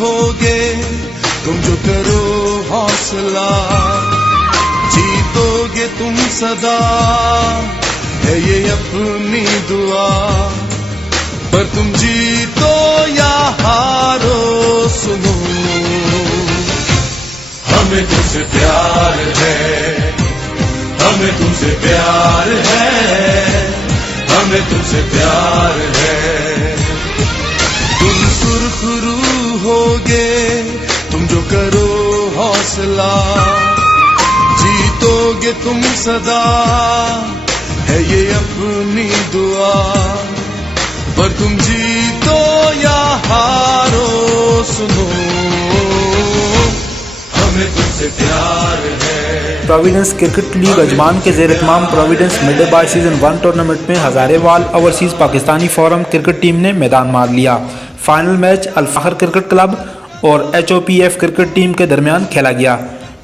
ہوگے تم جو کرو حوصلہ، جیتو گے تم سدا ہے یہ اپنی دعا، پر تم جیتو یا ہارو سنو، ہمیں تم سے پیار ہے، ہمیں تم سے پیار ہے، ہمیں تم سے پیار ہے، تم سرخ روح ہوگے تم جو کرو حوصلہ، جیتو گے تم سدا ہے یہ اپنی دعا، پر تم جیتو یا ہارو سنو، ہمیں تم سے پیار ہے۔ پرویڈنس کرکٹ لیگ اجمان کے زیر اہتمام Providence mid day bye season 1 tournament میں Hazarewal overseas Pakistani forum cricket team نے میدان مار لیا۔ Final match Al Fakhr cricket club اور HOPF کرکٹ ٹیم کے درمیان کھیلا گیا،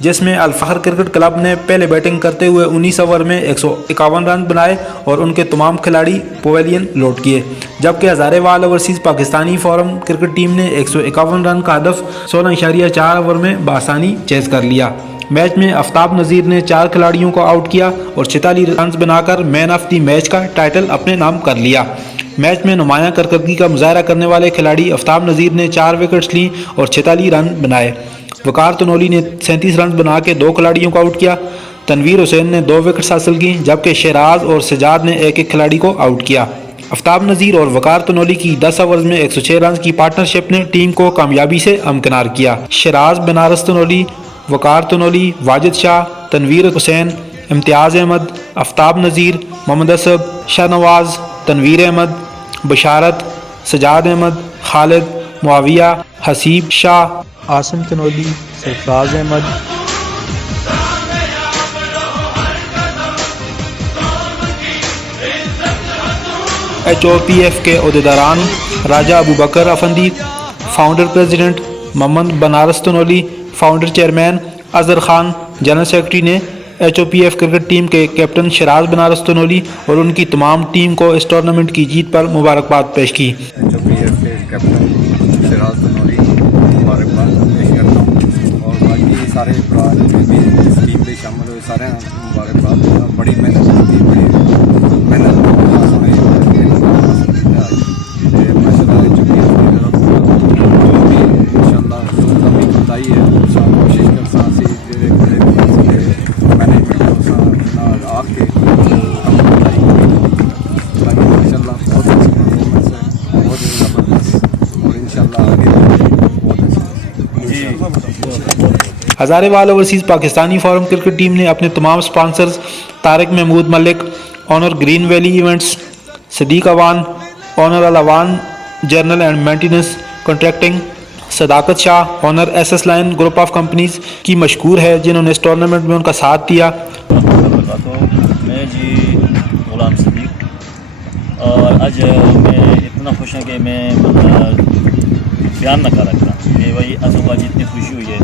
جس میں الفخر کرکٹ کلب نے پہلے بیٹنگ کرتے ہوئے 19 اوور میں 151 رن بنائے اور ان کے تمام کھلاڑی پویلین لوٹ کیے، جبکہ ہزارے وال overseas Pakistani forum cricket team نے 151 رن کا ہدف 16.4 اوور میں بآسانی چیز کر لیا۔ میچ میں آفتاب نذیر نے 4 کھلاڑیوں کو آؤٹ کیا اور 46 رنز بنا کر مین آف دی میچ کا ٹائٹل اپنے نام کر لیا۔ میچ میں نمایاں کارکردگی کا مظاہرہ کرنے والے کھلاڑی آفتاب نذیر نے 4 وکٹس لیں اور 46 رن بنائے۔ وقار تنولی نے 37 رنز بنا کے 2 کھلاڑیوں کو آؤٹ کیا۔ تنویر حسین نے 2 وکٹس حاصل کی، جبکہ شہراز اور سجاد نے ایک کھلاڑی کو آؤٹ کیا۔ آفتاب نذیر اور وقار تنولی کی 10 اوورز میں 106 رنز کی پارٹنرشپ نے ٹیم کو کامیابی سے ہمکنار کیا۔ شہراز بنارس تنولی، وقار تنولی، واجد شاہ، تنویر حسین، امتیاز احمد، آفتاب نذیر، محمد اسب، شاہ نواز، تنویر احمد، بشارت، سجاد احمد، خالد، معاویہ، حسیب شاہ، عاصم تنولی، سرفراز احمد، HOPF کے عہدیداران Raja Abubakar Afandi, founder president Muhammad Banaras Tanoli, founder chairman Azhar Khan, general secretary نے HOPF کرکٹ ٹیم کے کیپٹن شہراز بنارس تنولی اور ان کی تمام ٹیم کو اس ٹورنامنٹ کی جیت پر مبارکباد پیش کی۔ HOPF کے کیپٹن شہراز تنولی مبارکباد پیش کرتا ہوں، اور باقی سارے افراد جو بھی اس ٹیم میں شامل ہوئے سارے مبارکباد۔ بڑی محنت کی، بڑی محنت ماشاء اللہ جو بھی ان شاء اللہ جو کمی بتائی ہے کوشش کرتا مینجمنٹ آ کے کم بتائی باقی ماشاء اللہ بہت اچھی پرفارمنس ہے، بہت ہی زبردست، اور ان شاء اللہ آگے بہت اچھا۔ Hazarewal overseas Pakistani forum cricket team نے اپنے تمام sponsors Tariq Mahmood Malik, owner green valley events, Siddique Awan, owner Alawan general and maintenance contracting, Sadaqat Shah, owner SS line group of companies کی مشکور ہے، جنہوں نے اس ٹورنامنٹ میں ان کا ساتھ دیا۔ میں جی غلام صدیق، اور آج میں اتنا خوش ہوں کہ میں بیان نہ کر رکھا کہ بھائی آج اتنی خوشی ہوئی ہے،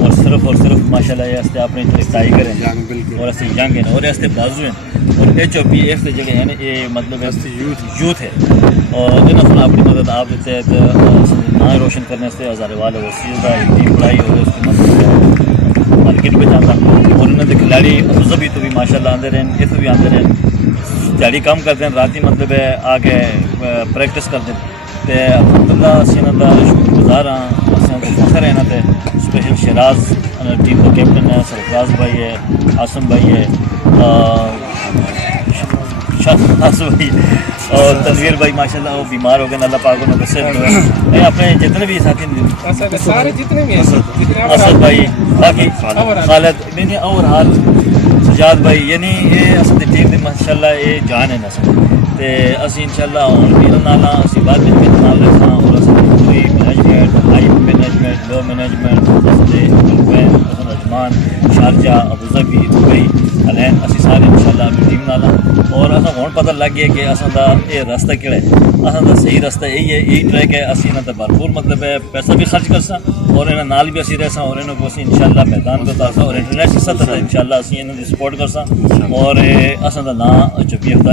اور صرف ماشاء اللہ یہ ہستے اپنے ٹائیگر ہیں اور ایسے ینگ ہیں اور ایسے بازو ہیں، اور HOPF کی جگہ ہے نا یہ مطلب یوتھ ہے، اور انہوں نے اپنی مدد آپ دیتے نام روشن کرنے سے ہزارے والے اوورسیز کا ٹیم پڑھائی اور اس کی مطلب مارکیٹ پہ جاتا، اور انہوں نے کھلاڑی بھی تو بھی ماشاء اللہ آتے رہے، اتنے بھی آتے رہے، دیہڑی کام کرتے ہیں، رات ہی مطلب ہے آ کے پریکٹس کرتے ہیں، تو الحمدللہ اسی انہوں کا شکر گزار ہاں، اصل کو فخر ہے انہوں نے اسپیشل شہراز ٹیم کا کیپٹن ہے، سرفراز بھائی ہے، عاصم بھائی ہے، شاہ بھائی اور تنویر بھائی ماشاء اللہ وہ بیمار ہو گئے، اللہ پاک انہوں نے صحت دے، اپنے جتنے بھی ساتھی اسد بھائی، باقی خالد نہیں اور حال سجاد بھائی، یعنی یہ اصل ٹیم کی ماشاء اللہ یہ جان ہے نسل، تو اسی ان شاء اللہ ہوں بھی نالا اسی بعد میں نام رکھا، اور اصل پوری مینجمنٹ، ہائی مینجمنٹ، لو مینجمنٹ، اصل اجمان، شارجہ، ابوظہبی، دبئی، الین، اسی سارے ان شاء اللہ اپنی ٹیم نالا، اور اصل ہوں پتہ لگ گیا کہ اصل کا یہ رستہ کہڑا ہے، اصل کا صحیح رستہ یہی ہے، یہی ٹریک ہے، اسی انہوں نے بھرپور مطلب ہے پیسہ بھی خرچ کر سا، اور انہیں نال بھی اسی رہ سا، اور انہوں کو اسی ان شاء اللہ میدان کو اتار سا، اور انٹرنیشنل سطح ان شاء اللہ اسی انہوں نے سپورٹ کر سا، اور اصل کا نام HOPF کا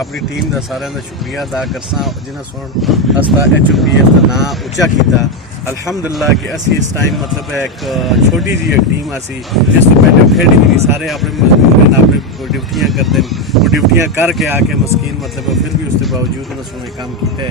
ਆਪਣੀ ਟੀਮ ਦਾ ਸਾਰਿਆਂ ਦਾ ਸ਼ੁਕਰੀਆ ਅਦਾ ਕਰਸਾਂ ਜਿਨ੍ਹਾਂ ਸੁਣ ਅਸਤਾ HOPF ਦਾ ਨਾਂ ਉੱਚਾ ਕੀਤਾ ਅਲਹਮਦੁਲਿਲਾ ਕਿ ਅਸੀਂ ਇਸ ਟਾਈਮ ਮਤਲਬ ਇੱਕ ਛੋਟੀ ਜਿਹੀ ਇੱਕ ਟੀਮ ਅਸੀਂ ਜਿਸ ਤੋਂ ਪਹਿਲੇ ਖੇਡੀ ਨਹੀਂ ਸਾਰੇ ਆਪਣੇ ਮਜ਼ਦੂਰ ਨੇ ਆਪਣੇ ਡਿਊਟੀਆਂ ਕਰਦੇ ਨੇ ਉਹ ਡਿਊਟੀਆਂ ਕਰਕੇ ਆ ਕੇ ਮਸਕੀਨ ਮਤਲਬ ਫਿਰ ਵੀ ਉਸ ਦੇ ਬਾਵਜੂਦ ਉਹਨਾਂ ਸੋਹਣੇ ਕੰਮ ਕੀਤੇ